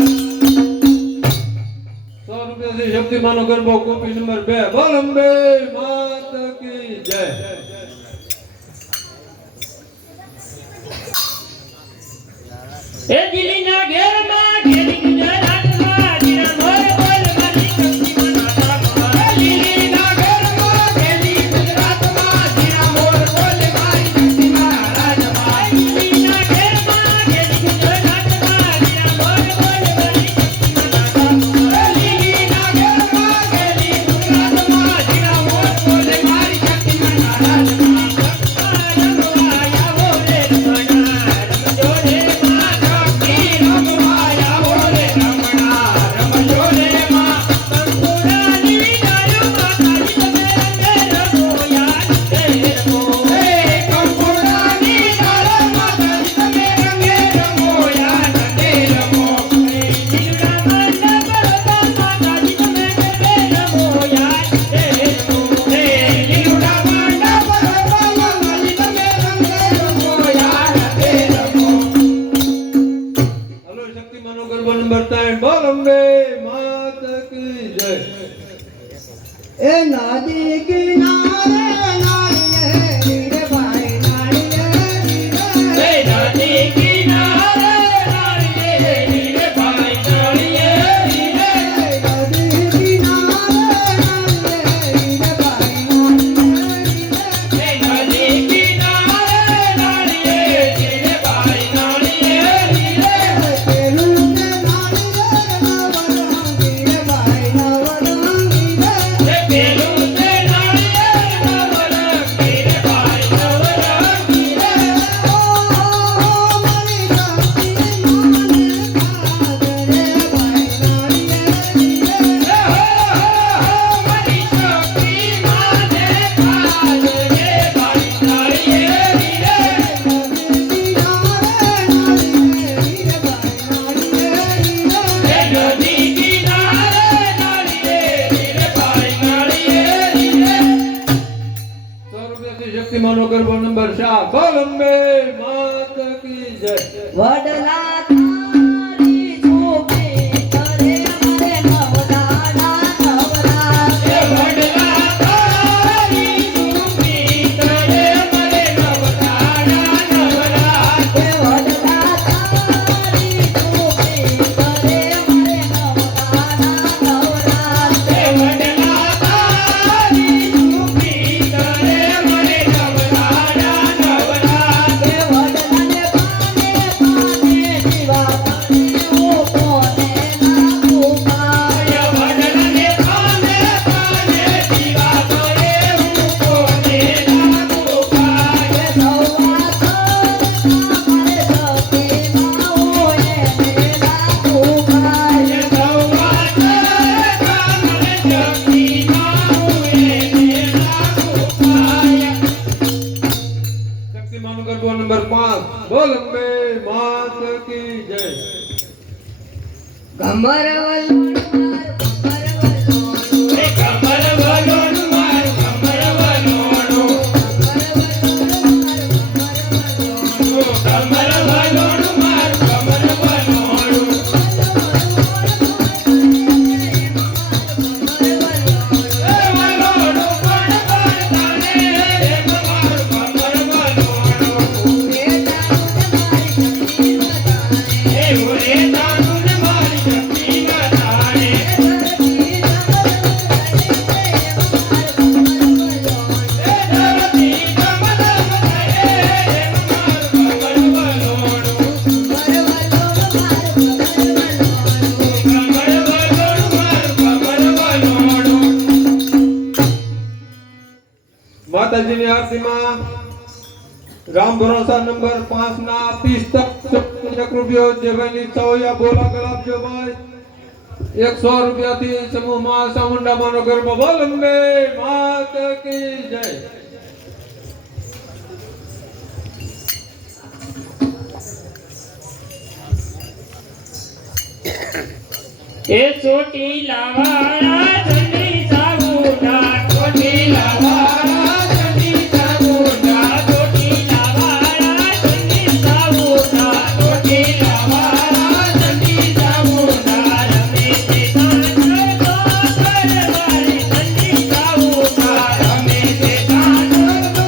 100 રૂપિયાથી શક્તિમાનો ગરબો કોપી નંબર 2 બોલ અંબે માત કી જય. એ દિલીના ઘેરમાં ઘેરી ગુજરાતમાં જીરા મોર બોલ મારી શક્તિમાન માતામાં દિલીના ઘેરમાં ઘેરી ગુજરાતમાં જીરા મોર બોલ મારી શક્તિમાન રાજમાં દિલીના ઘેરમાં ઘેરી ગુજરાતમાં જીરા મોર બોલ મારી શક્તિમાન માતામાં દિલીના ઘેરમાં ઘેરી ગુજરાતમાં જીરા મોર બોલ મારી શક્તિમાન રાજમાં રમવા આવો રે રમણા રમજો રે માતા કી બોલ અંબે માત કી જય વડલા તારી છોપી કરે મારે નવદાના નવરા એ વડલા તારી સુપી કરે મને નવતારા નવરા એ વડલા તારી છોપી કરે મારે નવદાના નવરા એ વડલા તારી સુપી કરે મને નવતારા નવરા એ વડલાને પાને પાને જીવા પાને ઓ કોને ના કુમાર વડલાને પાને પાને જીવા કરે હું કોને લાગુ પાય સૌવા મારે સતી માઓએ મેલા કુમાર સૌવા કામરે જપી માઉએ ને લાગુ પાય શક્તિમાન ગરબો નંબર 5 બોલ અંબે માત કી જય કમરવલ એ કમર વલોણું મારું કમર વલોણું કમર વલોણું મારું કમર વલોણું એ વલોણું પણ તાને એમ મારું કમર વલોણું એ ઓરે તાનું ને મારી શક્તિ બતાડે એ ધરતી કમર બતાડે એમ મારું કમર વલોણું કમર વલોણું મારું કમર વલોણું માતાજીની આરતીમાં રામ ભરોસા નંબર 5 ના 30 તક રૂપિયો જે ભાઈની ઈચ્છા બોલા ગલાબજો ભાઈ 100 રૂપિયાથી સમૂહમાં ચામુંડામાનો ગરબો બોલ અંબે માત કી જય એ ચોટીલા વાળા ચંડી સાબુના ચોટીલા વાળા ચંડી સાબુના ચોટીલા વાળા ચંડી સાબુના ચોટીલા વાળા ચંડી સાબુના રમે તે કાંઠે તો કરવાળી ચંડી સાબુના રમે તે કાંઠો તો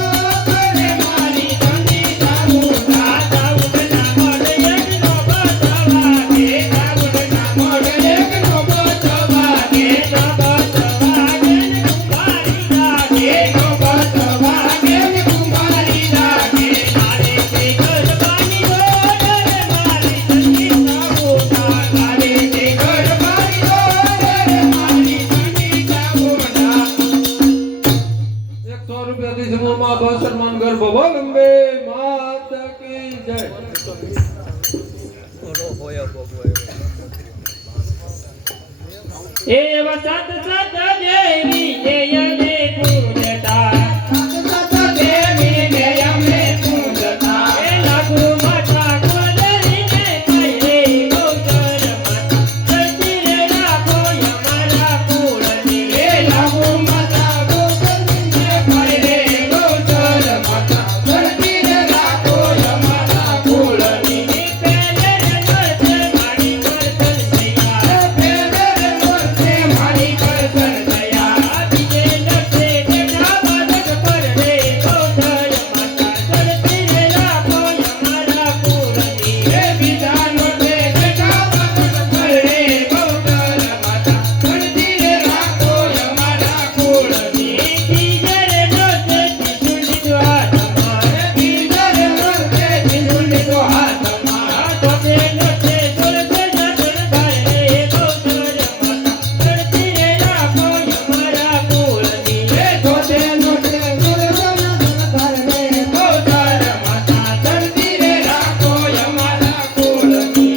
કરે મારી ચંડી સાબુના સાબુના મોઢે એકનો બચવા કે સાબુના મોઢે એકનો બચવા કે એકનો બચવા કે કુંભારી લાગે મારે તે ગરબાની દોડે મારી ચંડી સાબુના તારે તે ગરબાની દોડે મારી ચંડી સાબુના 100 રૂપિયાથી સમૂહમાં બસરમાન ગરબો બોલ અંબે માત કી જય એ વસત સત દેવી જયને પૂજતા દેવી ને અમને પૂજતા એ લઘુ મઠા કોદરીને કહે ગોચર માતા સચિરે રાખો અમારા કુળની એ લાગુ માતા ગોકળને કરે ગોચર માતા ધરતી ને રાખો અમારા કુળની પેલે નરસે મારી વર્તન થયા પેલે વર્ષે મારી કરસન થયા બીજે નરસે બેઠા બાદક પર રે ગોચર માતા સચિરે રાખો અમારા કુળની એ બીજા નોટે બેઠા પાકડ કરે ગોચર માતા ધરતી ને રાખો અમારા કુળની બીજરે નરસે ત્રિશુળ લીધો હાથમાં બીજા નોટે ત્રિશુળ લીધો હાથમાં તોતે નરસે સુરત જતન થાય રે ગોચર માતા સચિરે રાખો અમારા કુળની એ ધોતે નોટે સુરતના ધરને ગોચર માતા ધરતી ને રાખો અમારા કુળની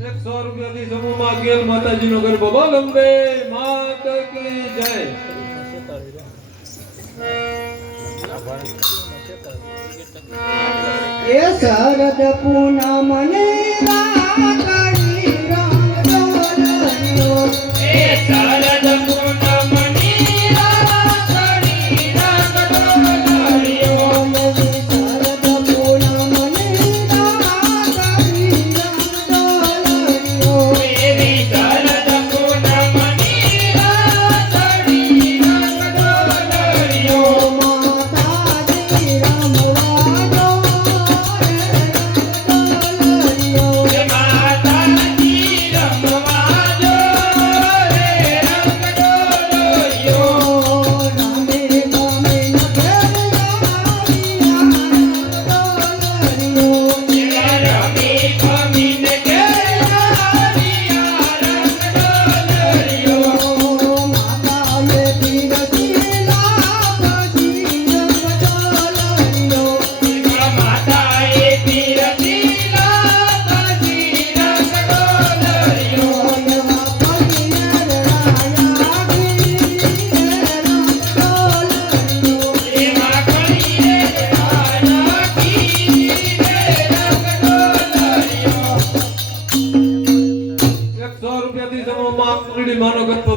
100 રૂપિયાથી સમૂહમાં ગેલ માતાજીનો ગરબો બોલ અંબે માત કી જય એ શરદ પૂનમને રાખડી રંગ ડોલરિયો એ શરદ પૂનમની રાખડી રંગ ડોલરિયો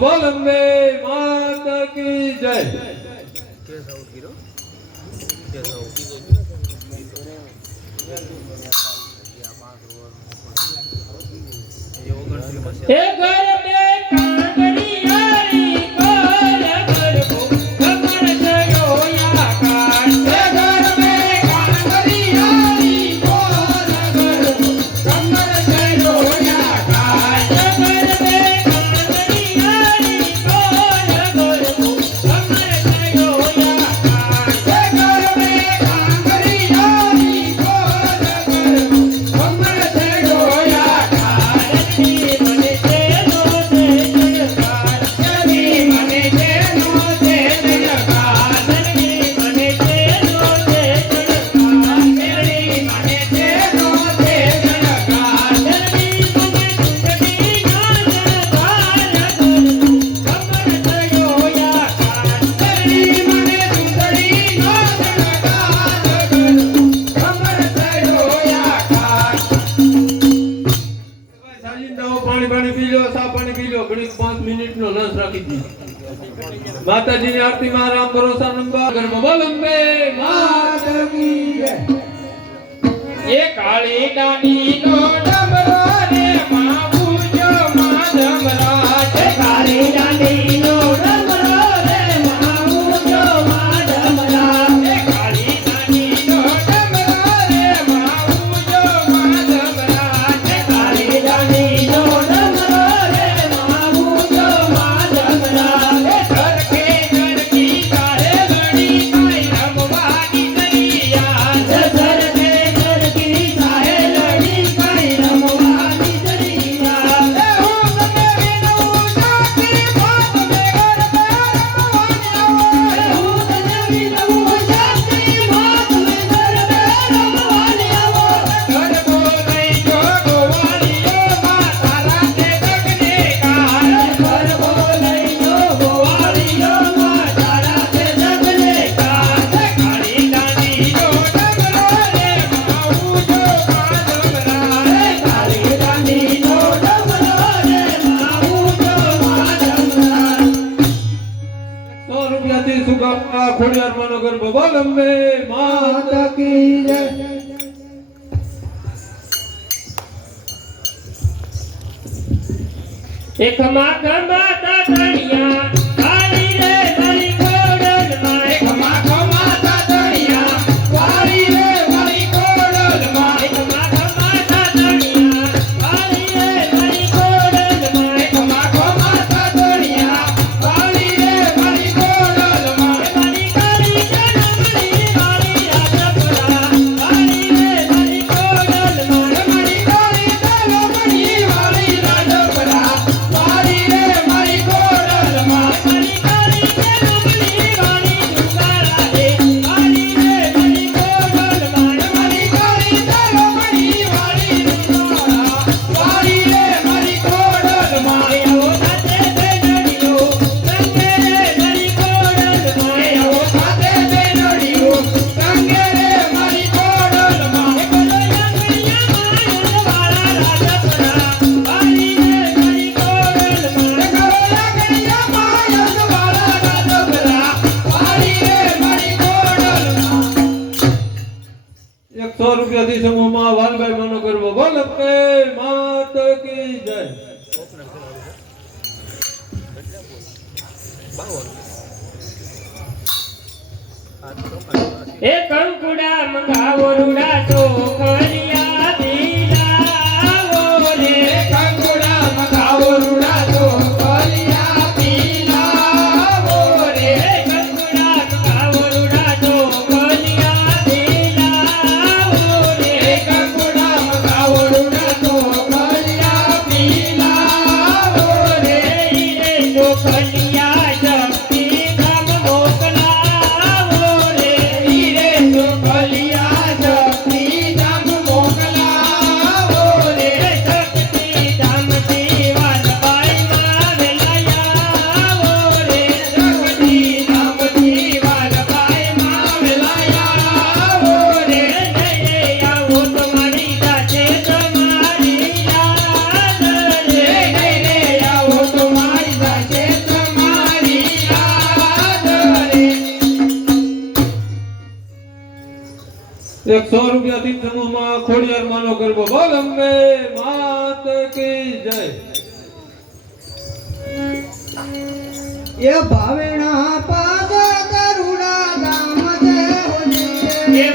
બોલ અંબે માતા કી જય. એ ગરબે કાંગરિયારી કોલ ગરબો કમર થયો આકાશ. એ ગરબે કાંગરિયારી કોલ ગરબો કમર થયો આકાશ. એ ગરબે કાંગરિયારી કોલ ગરબો કમર થયો આકાશ. એ ગરબે કાંગરિયારી કોલ ગરબો કમર થયો આકાશ. રણની મને તેનો છે જયકાર. જની મને જેનો છે જયકાર. રણની મને તેનો છે જયકાર. મેળી મને જેનો છે જયકાર. રણની મને સુંદરી ગાન ગરબો કમર થયો આકાશ. મેળી મને સુંદરી નો જયકાર ગરબો કમર થયો આકાશ. સાજીને આવો, પાણી પી લો, સા પાણી પી લો, ઘડીક 5 મિનિટનો લંચ રાખી દીધો. માતાજીની આરતીમાં રામ ભરોસા નંબર ગરબો બોલ અંબે માતા કી જય. એ કાળી દાનીનો ડમરો રે માબુજો માધવરાજ. એ કાળી દાંડીનો ડમરો રે માઉજો માધમરા. એ કાળી દાનીનો ડમરો રે માબુજો માધવરાજ. એ કાળી દાંડીનો ડમરો રે માઉજો માધમરા. એ સરખે સરખી તારે વળી કાંઈ રમવાની દરિયા. સરખે સરખી સાહે લડી કાંઈ રમવાની દરિયા. એ હું તમે વિનું સાકરી બાપ મે ગરબે રમવાની આવો. હું તને વિનવું શાસ્ત્રી માં તમે ગરબે રમવાની આવો. ગરબો લઈ જો ગોવાળીઓ માં તારા તે જગને કાર. ગરબો લઈ જો ગોવાળીઓ માં તારા તે જગને કાર. કાળી દાંડીનો ડમરો રે માઉજો માધવરા. કાળી દાંડીનો ડમરો રે માઉજો માધમરા. 100 રૂપિયાથી સુગા ખોડિયારમાંનો ગરબો બોલ અંબે માતા કી જય. એક માતા માતા તણિયા કાળી રે મારી કોડલમાં. એક માખો માતા તણિયા વાળી રે વાળી કોડલમાં. એક માતા માતા તણિયા કાળી રે મારી કોડલમાં. એક માખો માતા તણિયા વાળી રે વાળી કોડલમાં. મારી કાળી જનમડી મારી રાજપરા કાળી રે મારી કોડલમાં. મારી કાળી તલમણી વાળી રાજપરા વાળી રે મારી કોડલમાં. મારી કાળી જનમડી મારી દુકારા રે કાળી રે મારી કોડલમાં. મારી કાળી તલમણી વાળી રાજપરા વાળી રે મારી કોડલમાં. આવો સાથે બેનડીઓ સંગે રે મારી કોડલમાં. આવો સાથે બેનડીઓ સંગે રે મારી કોડલમાં. બોલો યાંગણિયા માયર વાળા રાજપરા વાળી રે મારી કોડલમાં. કરોલા ગણિયા માયસ વાળા રાજપરા વાળી રે મારી કોડલમાં. 100 રૂપિયાથી સમૂહમાં વાલભાઈ માનો ગરબો બોલ અંબે માતા કી જય. એ કંકુડા મંગાવો રૂડા ચોખલિયા પીલાવો રે. કંકુડા મગાવો રૂડા તો કલિયા પીલાવો રે. એ કંકુડા મંગાવો રૂડા ચોખલિયા પીલાવો રે. કંકુડા મગાવો રૂડા તો કલિયા પીલાવો રે. રે ચોખલિયા શક્તિ ધામ મોકલાવો રે. હીરે તો કલિયા 100 રૂપિયાથી સમૂહમાં ખોડિયાર માનો ગરબો બોલ અંબે માત કી જય. એ ભાવેણા પાદ ગરુડા ધામ જય હોજી રે. એ